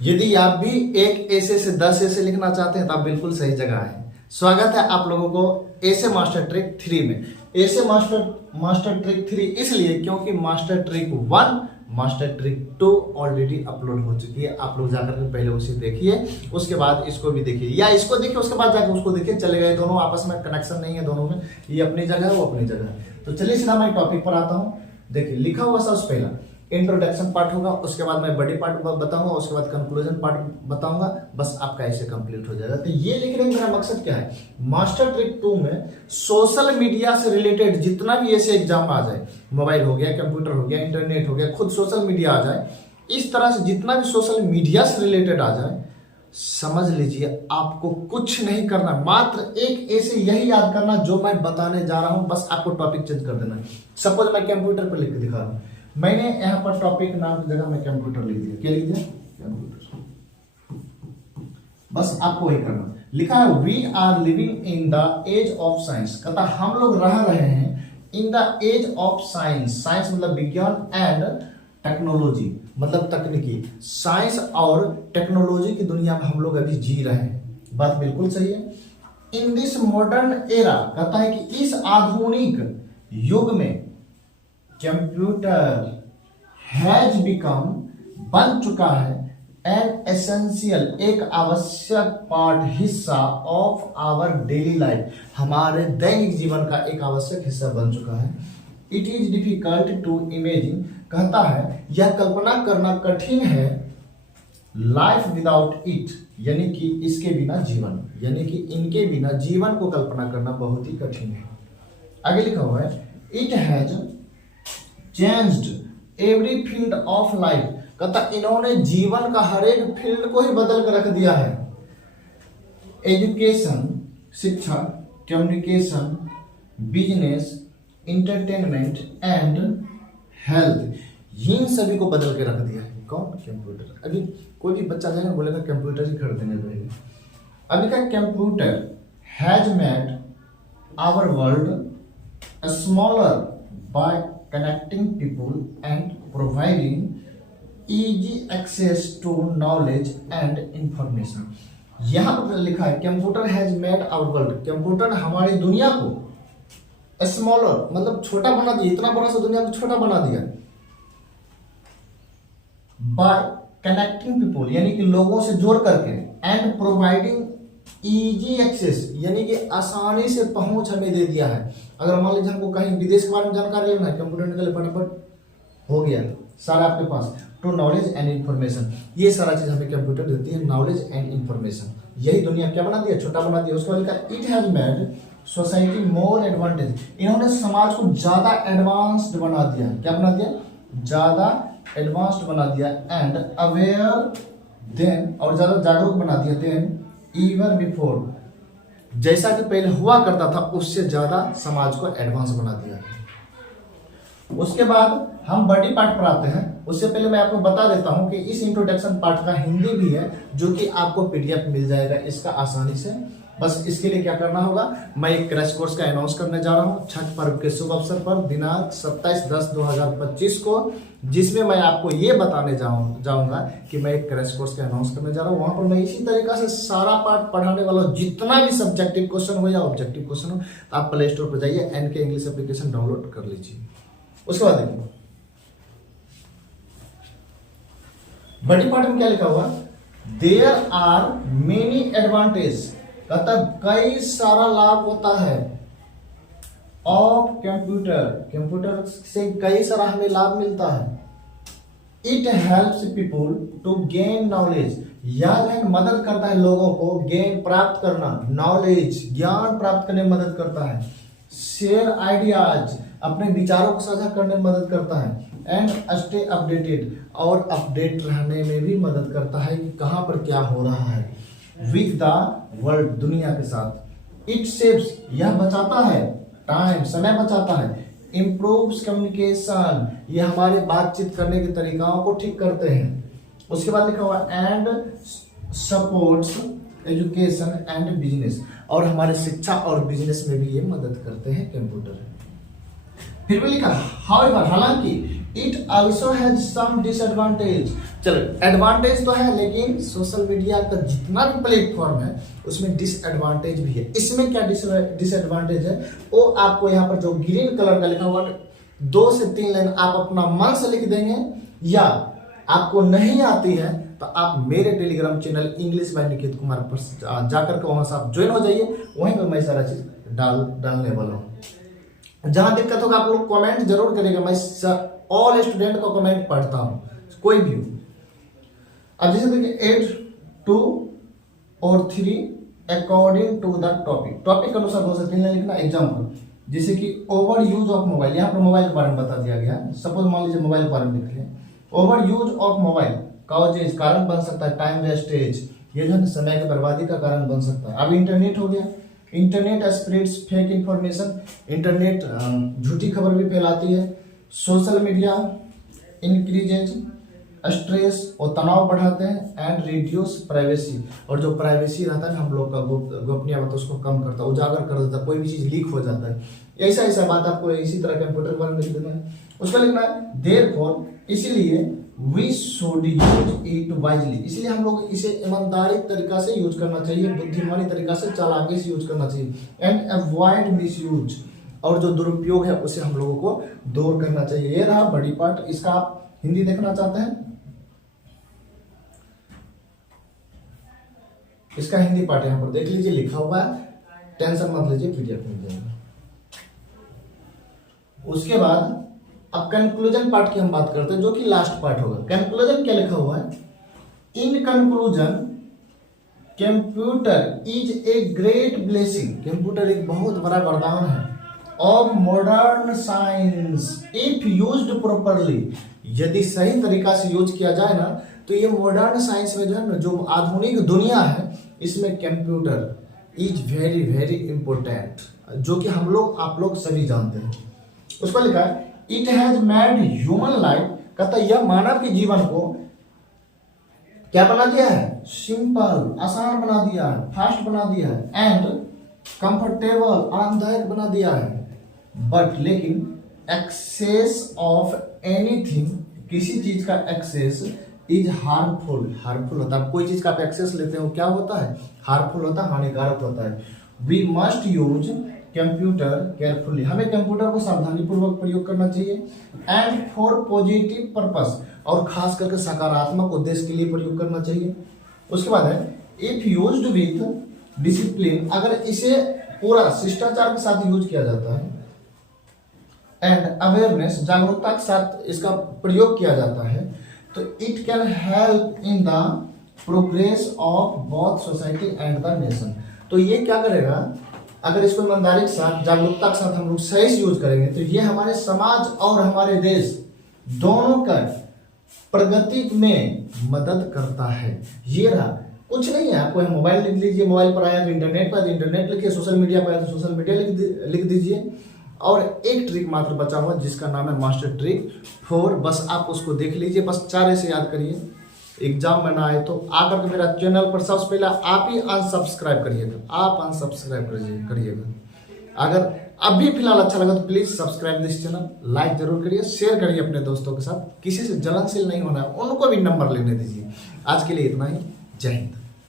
यदि आप भी एक ऐसे से 10 ऐसे लिखना चाहते हैं तो आप बिल्कुल सही जगह है। स्वागत है आप लोगों को ऐसे मास्टर ट्रिक 3 में। ऐसे मास्टर ट्रिक 3 इसलिए क्योंकि master trick 1 master trick 2 already upload हो चुकी है। आप लोग जाकर के पहले उसे देखिए, उसके बाद इसको भी देखिए, या इसको देखिए उसके बाद जाकर उसको देखिए, चलेगा। ये दोनों आपस में कनेक्शन नहीं है, दोनों में ये अपनी जगह है, वो अपनी जगह है। तो चलिए सीधा मैं टॉपिक पर आता हूँ। देखिए लिखा हुआ सबसे पहला इंट्रोडक्शन पार्ट होगा, उसके बाद मैं बड़ी पार्ट बताऊंगा, उसके बाद कंक्लूजन पार्ट बताऊंगा। बस आपका ऐसे कंप्लीट हो जाएगा। तो ये लिखने का मेरा मकसद क्या है, मास्टर ट्रिक 2 में सोशल मीडिया से रिलेटेड जितना भी ऐसे एग्जाम आ जाए, मोबाइल हो गया, कंप्यूटर हो गया, इंटरनेट हो गया, खुद सोशल मीडिया आ जाए, इस तरह से जितना भी सोशल मीडिया से रिलेटेड आ जाए, समझ लीजिए आपको कुछ नहीं करना, मात्र एक ऐसे यही याद करना जो मैं बताने जा रहा हूं। बस आपको टॉपिक चेंज कर देना है। सपोज मैं कंप्यूटर पर लिख के दिखा रहा हूं, मैंने यहाँ पर टॉपिक नाम की जगह में कंप्यूटर लिख दिया। क्या लिख दिया? कंप्यूटर। बस आपको वही करना। लिखा है we are living in the age of science. कहता हम लोग रह रहे हैं in the age of science. Science मतलब विज्ञान एंड टेक्नोलॉजी मतलब तकनीकी। साइंस और टेक्नोलॉजी की दुनिया में हम लोग अभी जी रहे हैं। बात बिल्कुल सही है। इन दिस मॉडर्न एरा, कहता है कि इस आधुनिक युग में कंप्यूटर हैज बिकम बन चुका है एन एसेंशियल एक आवश्यक पार्ट हिस्सा ऑफ आवर डेली लाइफ। हमारे दैनिक जीवन का एक आवश्यक हिस्सा बन चुका है। It is difficult to imagine, कहता है यह कल्पना करना कठिन है, लाइफ विदाउट इट, यानी कि इसके बिना जीवन, यानी कि इनके बिना जीवन को कल्पना करना बहुत ही कठिन है। आगे लिखा हुआ है it has changed every field of life. कहता इन्होंने जीवन का हर एक फील्ड को ही बदल कर रख दिया है। एजुकेशन शिक्षा, communication, business, entertainment and health, इन सभी को बदल के रख दिया है। कौन? कंप्यूटर। अभी कोई भी बच्चा जाएगा बोलेगा कंप्यूटर ही खरीदने पड़ेगा। अभी का computer has made our world smaller by connecting people and providing easy access to knowledge and information। यहां पर लिखा है computer has made our world, computer हमारी दुनिया को स्मॉलर मतलब छोटा बना दिया, इतना बड़ा सा दुनिया को छोटा बना दिया। बाय कनेक्टिंग पीपल यानी कि लोगों से जोड़ करके, एंड प्रोवाइडिंग इजी एक्सेस यानी कि आसानी से पहुंच हमें दे दिया है। अगर मान लीजिए हमको कहीं विदेश के बारे में जानकारी लेना है, कंप्यूटर निकले फटाफट हो गया सारा आपके पास। टू नॉलेज एंड इंफॉर्मेशन, ये सारा चीज हमें कंप्यूटर देती है, नॉलेज एंड इंफॉर्मेशन। यही दुनिया क्या बना दिया? छोटा बना दिया। उसके बाद लिखा it has made society more advantage, इन्होंने समाज को ज्यादा एडवांस्ड बना दिया। क्या बना दिया? ज्यादा एडवांस्ड बना दिया। एंड अवेयर देन, और ज्यादा जागरूक बना दिया। देन इवन बिफोर, जैसा कि पहले हुआ करता था उससे ज्यादा समाज को एडवांस बना दिया। उसके बाद हम बड़ी पार्ट पर आते हैं। उससे पहले मैं आपको बता देता हूं कि इस इंट्रोडक्शन पार्ट का हिंदी भी है, जो कि आपको पीडीएफ मिल जाएगा इसका आसानी से। बस इसके लिए क्या करना होगा, मैं एक क्रैश कोर्स का अनाउंस करने जा रहा हूं छठ पर्व के शुभ अवसर पर दिनांक 27/10/2025 को, जिसमें मैं आपको ये बताने जाऊंगा कि मैं एक क्रैश कोर्स का अनाउंस करने जा रहा हूं। वहां पर मैं इसी तरीका से सारा पार्ट पढ़ाने वाला हूं। जितना भी सब्जेक्टिव क्वेश्चन हो या ऑब्जेक्टिव क्वेश्चन हो, तो आप प्ले स्टोर पर जाइए, एनके इंग्लिश एप्लीकेशन डाउनलोड कर लीजिए। उसके बाद देखिए बड़ी पार्ट में क्या लिखा हुआ, देयर आर मेनी एडवांटेज, कहता कई सारा लाभ होता है ऑफ कंप्यूटर, कंप्यूटर से कई सारा हमें लाभ मिलता है। It helps people to gain knowledge, यह मदद करता है लोगों को गेन प्राप्त करना, नॉलेज ज्ञान प्राप्त करने में मदद करता है। शेयर आइडियाज, अपने विचारों को साझा करने में मदद करता है। एंड स्टे अपडेटेड, और अपडेट रहने में भी मदद करता है कि कहां पर क्या हो रहा है विद द वर्ल्ड, दुनिया के साथ। इट सेव्स, यह बचाता है टाइम, समय बचाता है। इम्प्रूव्स कम्युनिकेशन, यह हमारे बातचीत करने के तरीकाओं को ठीक करते हैं। उसके बाद लिखा हुआ and supports education and business, और हमारे शिक्षा और बिजनेस में भी ये मदद करते हैं कंप्यूटर। फिर भी लिखा हाउएवर, हालांकि it also has some disadvantage, चलो, एडवांटेज तो है, लेकिन सोशल मीडिया का जितना भी प्लेटफॉर्म है उसमें डिसएडवांटेज भी है। इसमें क्या डिसएडवांटेज है वो आपको यहाँ पर जो ग्रीन कलर का लिखा हुआ 2 से 3 लाइन आप अपना मन से लिख देंगे, या आपको नहीं आती है तो आप मेरे Telegram channel English by Niket Kumar पर जाकर के वहां से आप ज्वाइन हो जाइए, वहीं पर मैं सारा चीज डालने वाला हूँ। जहां दिक्कत होगा आप लोग कमेंट जरूर करेगा, मैं ऑल स्टूडेंट को कमेंट पढ़ता हूँ, कोई भी हो। अब जैसे देखिए 8, 2 और 3 अकॉर्डिंग टू द टॉपिक अनुसार 2 से 3 लाइन लिखना। एग्जाम्पल जैसे कि ओवर यूज ऑफ मोबाइल, यहाँ पर मोबाइल के बारे में बता दिया गया। सपोज मान लीजिए मोबाइल के बारे में लिख लिया, over use of mobile causes कारण बन सकता है टाइम वेस्टेज, ये जो है समय की बर्बादी का कारण बन सकता है। अब इंटरनेट हो गया, internet spreads fake information, internet झूठी खबर भी फैलाती है। सोशल मीडिया इंक्रीजेज स्ट्रेस और तनाव बढ़ाते हैं एंड रिड्यूस प्राइवेसी, और जो प्राइवेसी रहता है हम लोग का गोपनीय बात उसको कम करता है, उजागर कर देता है, कोई भी चीज लीक हो जाता है। ऐसा ऐसा बात आपको इसी तरह कंप्यूटर के बारे में लिख देना है। उसका लिखना है देयरफॉर, इसीलिए we should use it wisely, इसलिए हम लोग इसे ईमानदारी तरीका से यूज करना चाहिए, बुद्धिमानी तरीका से चालाकी से यूज करना चाहिए। एंड अवॉइड मिसयूज, और जो दुरुपयोग है उसे हम लोगों को दूर करना चाहिए। ये रहा बड़ी पार्ट, इसका आप हिंदी देखना चाहते हैं, इसका हिंदी पार्ट यहाँ पर देख लीजिए, लिखा हुआ है, टेंशन मत लीजिए, पीडीएफ मिल जाएगा। उसके बाद अब कंक्लूजन पार्ट की हम बात करते हैं, जो कि लास्ट पार्ट होगा। कंक्लूजन क्या लिखा हुआ है, in conclusion computer is a great blessing, computer एक बहुत बड़ा वरदान है, of modern science if used properly, यदि सही तरीका से यूज किया जाए ना तो ये मॉडर्न साइंस में जो है ना, जो आधुनिक दुनिया है, इसमें computer is very very important, जो कि हम लोग आप लोग सभी जानते हैं। उसको लिखा है it has made human life, कहता यह मानव के जीवन को क्या बना दिया है, सिंपल, आसान बना दिया है, फास्ट बना दिया है, एंड कंफर्टेबल, आरामदायक बना दिया है। बट लेकिन एक्सेस ऑफ एनीथिंग, किसी चीज का एक्सेस इज हार्मफुल, हार्मफुल होता है। कोई चीज का आप एक्सेस लेते हो क्या होता है, हार्मफुल होता है, हानिकारक होता है। We must use computer carefully, हमें कंप्यूटर को सावधानी पूर्वक प्रयोग करना चाहिए, एंड फॉर पॉजिटिव पर्पस, और खास करके सकारात्मक उद्देश्य के लिए प्रयोग करना चाहिए। उसके बाद है इफ यूज्ड विथ डिसिप्लिन, अगर इसे पूरा शिष्टाचार के साथ यूज किया जाता है, एंड अवेयरनेस, जागरूकता के साथ इसका प्रयोग किया जाता है, तो it can help in the progress of both society and the nation. तो ये क्या करेगा, अगर इसको ईमानदारी के साथ, जागरूकता के साथ हम लोग सही से यूज करेंगे तो ये हमारे समाज और हमारे देश दोनों का प्रगति में मदद करता है। ये रहा, कुछ नहीं है, आपको मोबाइल लिख लीजिए, मोबाइल पर आया तो इंटरनेट पर, इंटरनेट लिखिए, सोशल मीडिया पर आया तो सोशल मीडिया लिख दीजिए। और एक ट्रिक मात्र बचा हुआ जिसका नाम है मास्टर ट्रिक 4, बस आप उसको देख लीजिए, बस 4 ऐसे याद करिए, एग्जाम में ना आए तो आकर के मेरा चैनल पर सबसे पहले आप ही अनसब्सक्राइब करिएगा, आप अनसब्सक्राइब करिएगा। अगर अभी फिलहाल अच्छा लगा तो please subscribe this channel, like जरूर करिए, शेयर करिए अपने दोस्तों के साथ, किसी से जलनशील नहीं होना है, उनको भी नंबर लेने दीजिए। आज के लिए इतना ही, जय हिंद।